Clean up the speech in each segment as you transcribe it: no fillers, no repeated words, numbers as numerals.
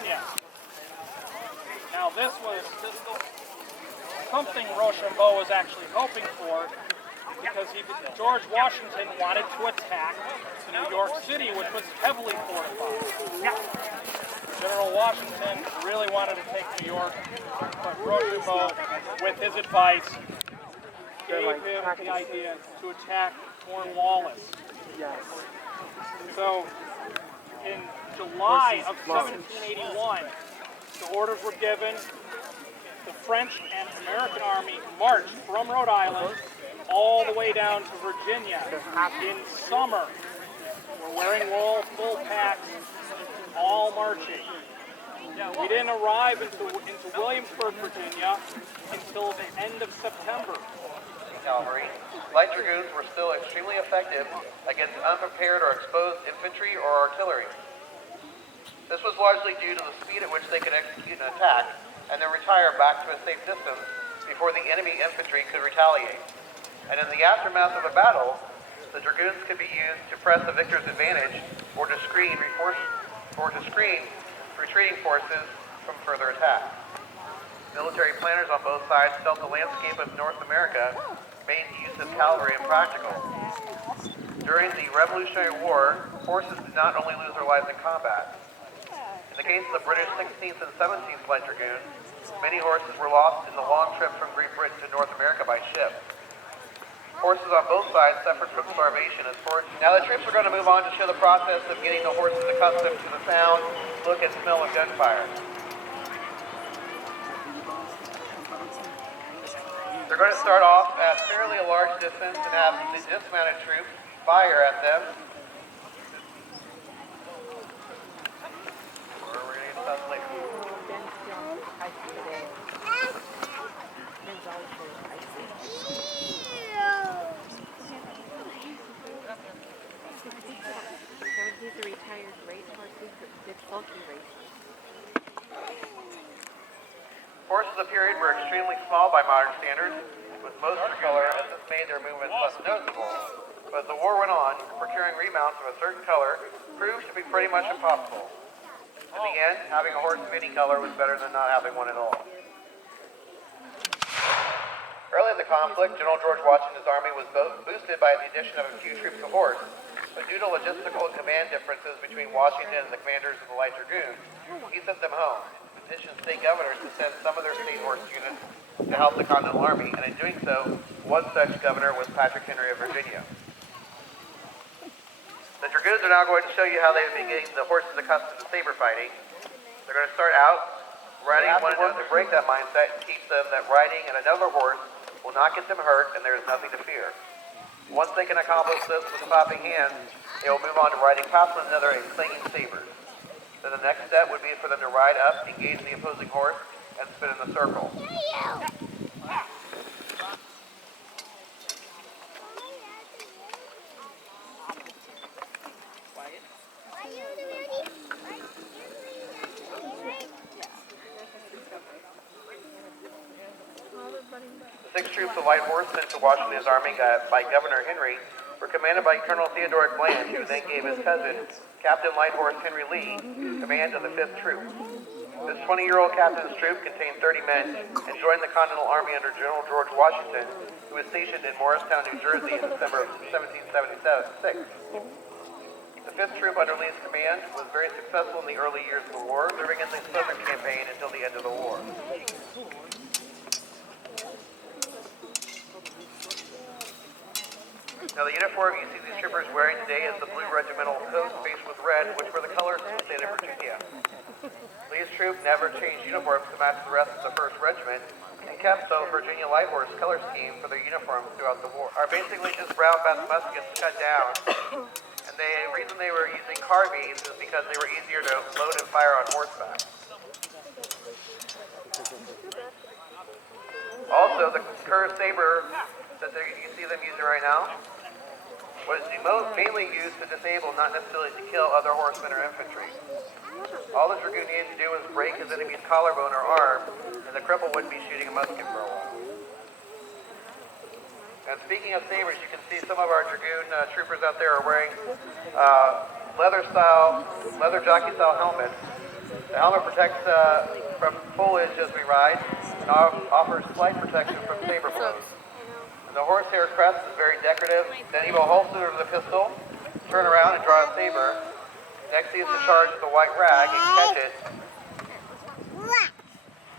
Virginia. Now this was something Rochambeau was actually hoping for, because George Washington wanted to attack New York City, which was heavily fortified. General Washington really wanted to take New York, but Rochambeau, with his advice, gave him the idea to attack Cornwallis. Yes. So, in July of 1781, the orders were given. The French and American army marched from Rhode Island all the way down to Virginia in summer. We're wearing wool, full packs, all marching. We didn't arrive into Williamsburg, Virginia until the end of September. Cavalry, light dragoons were still extremely effective against unprepared or exposed infantry or artillery. This was largely due to the speed at which they could execute an attack and then retire back to a safe distance before the enemy infantry could retaliate. And in the aftermath of a battle, the dragoons could be used to press the victor's advantage or to screen retreating forces from further attack. Military planners on both sides felt the landscape of North America made the use of cavalry impractical. During the Revolutionary War, horses did not only lose their lives in combat. In the case of the British 16th and 17th Light Dragoons, many horses were lost in the long trip from Great Britain to North America by ship. Horses on both sides suffered from starvation as foraging. Now the troops are going to move on to show the process of getting the horses accustomed to the sound, look, and smell of gunfire. They're going to start off at fairly a large distance and have the dismounted troops fire at them. We're going to get stuff later. He's a retired racehorse. He did sulky racing. Horses of the period were extremely small by modern standards, with most of color, as this made their movements less noticeable. But as the war went on, procuring remounts of a certain color proved to be pretty much impossible. In the end, having a horse of any color was better than not having one at all. Early in the conflict, General George Washington's army was boosted by the addition of a few troops of horse, but due to logistical and command differences between Washington and the commanders of the Light Dragoons, he sent them home. Petitioned state governors to send some of their state horse units to help the Continental Army, and in doing so, one such governor was Patrick Henry of Virginia. The Dragoons are now going to show you how they would be getting the horses accustomed to saber fighting. They're going to start out riding one another to break that mindset and teach them that riding and another horse will not get them hurt and there is nothing to fear. Once they can accomplish this with clapping hands, they will move on to riding past one another and clanging sabers. Then the next step would be for them to ride up, engage the opposing horse, and spin in the circle. The 6 troops of light horse sent to Washington's army by Governor Henry were commanded by Colonel Theodoric Bland, who then gave his cousin, Captain Light Horse Henry Lee, command of the 5th Troop. This 20-year-old captain's troop contained 30 men and joined the Continental Army under General George Washington, who was stationed in Morristown, New Jersey in December of 1776. The 5th Troop under Lee's command was very successful in the early years of the war, serving in the Southern Campaign until the end of the war. Now the uniform you see these troopers wearing today is the blue regimental coat faced with red, which were the colors of the state of Virginia. Lee's troop never changed uniforms to match the rest of the 1st Regiment and kept the Virginia Light Horse color scheme for their uniforms throughout the war. Are basically just brown best muskets cut down, and the reason they were using carbines is because they were easier to load and fire on horseback. Also, the curved saber that you see them using right now was mainly used to disable, not necessarily to kill other horsemen or infantry. All the dragoon needed to do was break his enemy's collarbone or arm, and the cripple wouldn't be shooting a musket for a while. And speaking of sabers, you can see some of our dragoon troopers out there are wearing leather jockey-style helmets The helmet protects from foliage as we ride and offers slight protection from saber blows. And the horsehair crest is very decorative. Then you will holster the pistol, turn around and draw a saber. Next he is to charge with a white rag and catch it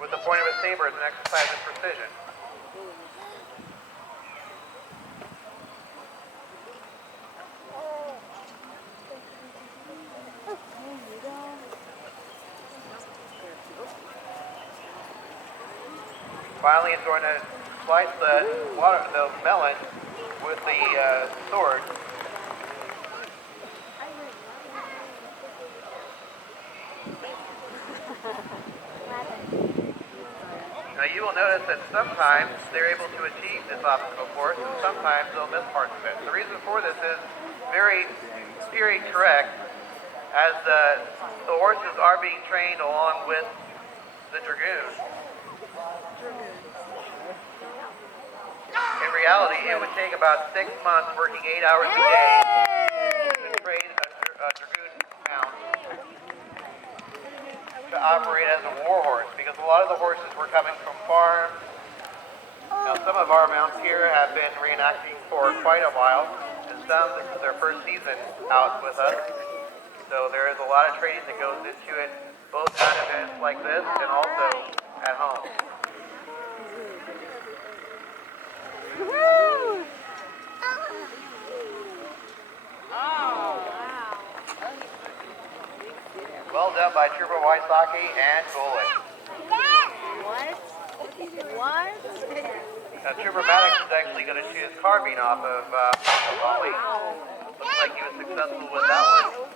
with the point of a saber as an exercise in precision. Finally, he's going to slice the melon with the sword. Now you will notice that sometimes they're able to achieve this obstacle course, and sometimes they'll miss parts of it. The reason for this is very theory correct, as the horses are being trained along with the dragoons. In reality, it would take about 6 months working 8 hours a day to train a dragoon mount to operate as a war horse, because a lot of the horses were coming from farms. Now, some of our mounts here have been reenacting for quite a while, and some, this is their first season out with us. So there is a lot of training that goes into it, both at events like this and also at home. Well done by Trooper Wysocki and Goalie. What? Now, Trooper Maddox is actually going to shoot his carbine off of Goalie. Looks like he was successful with that one.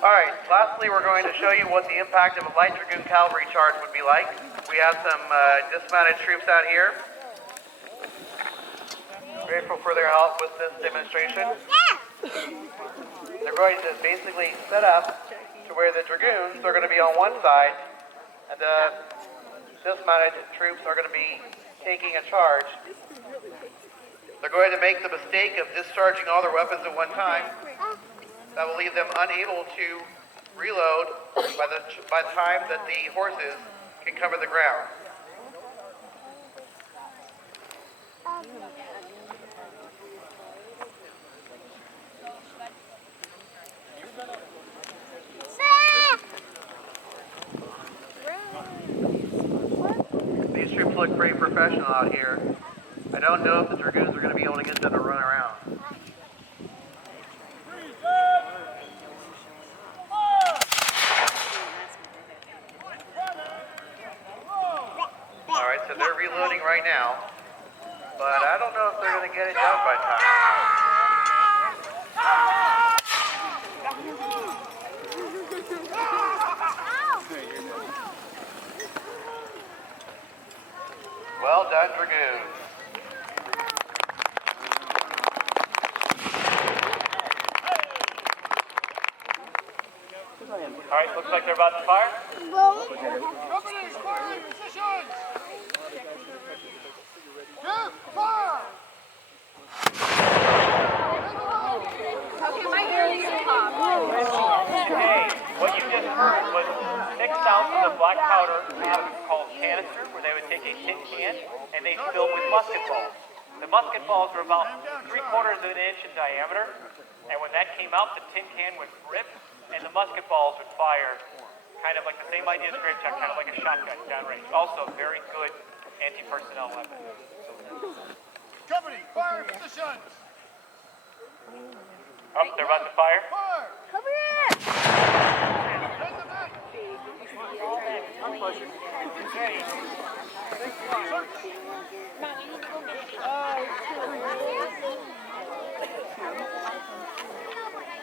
Alright, lastly we're going to show you what the impact of a light dragoon cavalry charge would be like. We have some dismounted troops out here. Grateful for their help with this demonstration. They're going to basically set up to where the dragoons are going to be on one side and the dismounted troops are going to be taking a charge. They're going to make the mistake of discharging all their weapons at one time. That will leave them unable to reload by the time that the horses can cover the ground. These troops look pretty professional out here. I don't know if the dragoons are going to be able to get them to run around. Alright, so they're reloading right now, but I don't know if they're going to get it done by time. Well done, dragoons. Alright, looks like they're about to fire. Company, square positions! Fire! Okay, my ears pop. Hey, what you just heard was 6 ounces of black powder called canister, where they would take a tin can and they fill it with musket balls. The musket balls were about 3/4 of an inch in diameter, and when that came out, the tin can would rip, and the musket balls would fire, kind of like the same idea as grape shot, kind of like a shotgun downrange. Also, very good anti-personnel weapon. Company, fire positions! Oh, they're about to fire. Fire! Cover it! Send them back!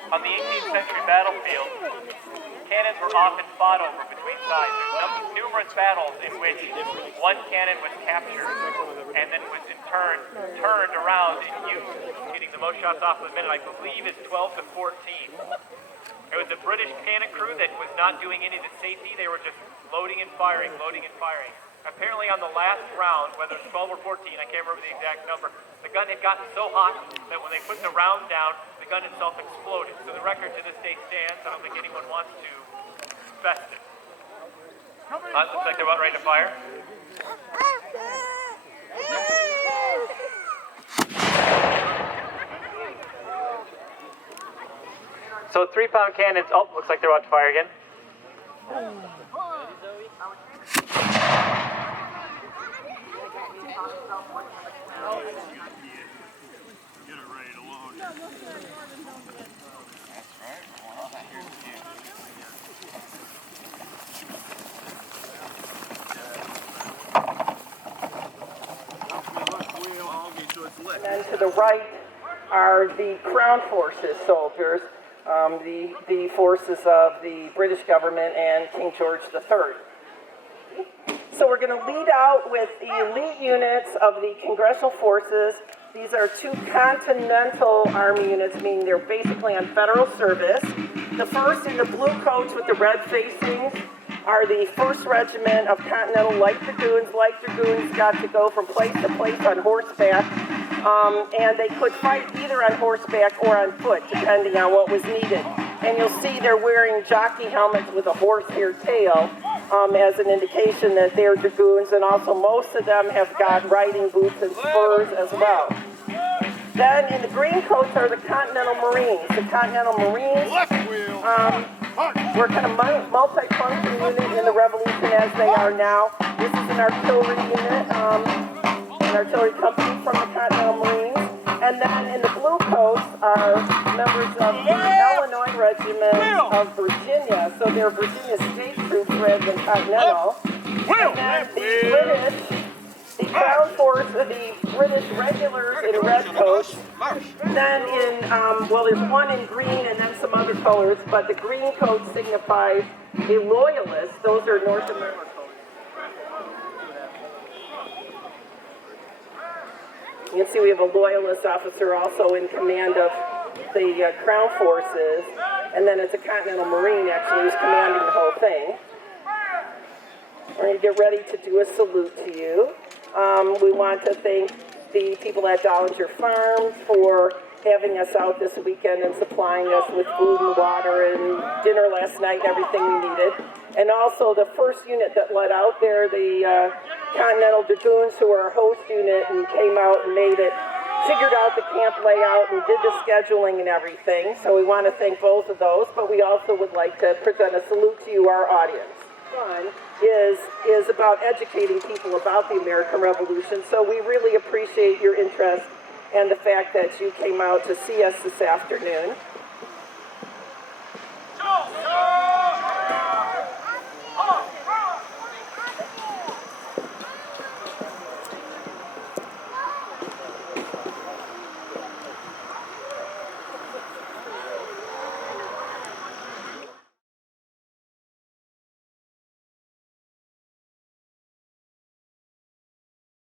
On the 18th century battlefield, cannons were often fought over between sides. There's numerous battles in which one cannon was captured and then was in turn turned around and used, getting the most shots off of the minute. I believe it's 12 to 14. It was a British cannon crew that was not doing any of the safety. They were just loading and firing, loading and firing. Apparently on the last round, whether it's 12 or 14, I can't remember the exact number, the gun had gotten so hot that when they put the round down, the gun itself exploded. So the record to this day stands. I don't think anyone wants to best it. Looks like they're about ready to fire. So 3-pound cannons, oh, looks like they're about to fire again. And to the right are the Crown Forces soldiers, the forces of the British government and King George III. So we're going to lead out with the elite units of the Congressional Forces. These are 2 Continental Army units, meaning they're basically on federal service. The first in the blue coats with the red facings are the 1st Regiment of Continental Light Dragoons. Light Dragoons got to go from place to place on horseback, and they could fight either on horseback or on foot, depending on what was needed. And you'll see they're wearing jockey helmets with a horsehair tail as an indication that they're dragoons, and also most of them have got riding boots and spurs as well. Then in the green coats are the Continental Marines. The Continental Marines were kind of multi-function unit in the Revolution as they are now. This is an artillery unit, an artillery company from the Continental Marines. And then in the blue coats are members of the Illinois Regiment of Virginia. So they're Virginia state troops rather than Continental. And then the British, the Crown Force, the British regulars in red coats. Then in, well, there's one in green and then some other colors, but the green coat signifies a loyalist. Those are North American. You can see we have a loyalist officer also in command of the Crown Forces, and then it's a Continental Marine actually who's commanding the whole thing. We're going to get ready to do a salute to you. We want to thank the people at Dollinger Farms for having us out this weekend and supplying us with food and water and dinner last night, everything we needed. And also the first unit that led out there, the Continental Dragoons, who are our host unit and came out and made it, figured out the camp layout and did the scheduling and everything. So we want to thank both of those, but we also would like to present a salute to you, our audience. One is about educating people about the American Revolution, so we really appreciate your interest and the fact that you came out to see us this afternoon.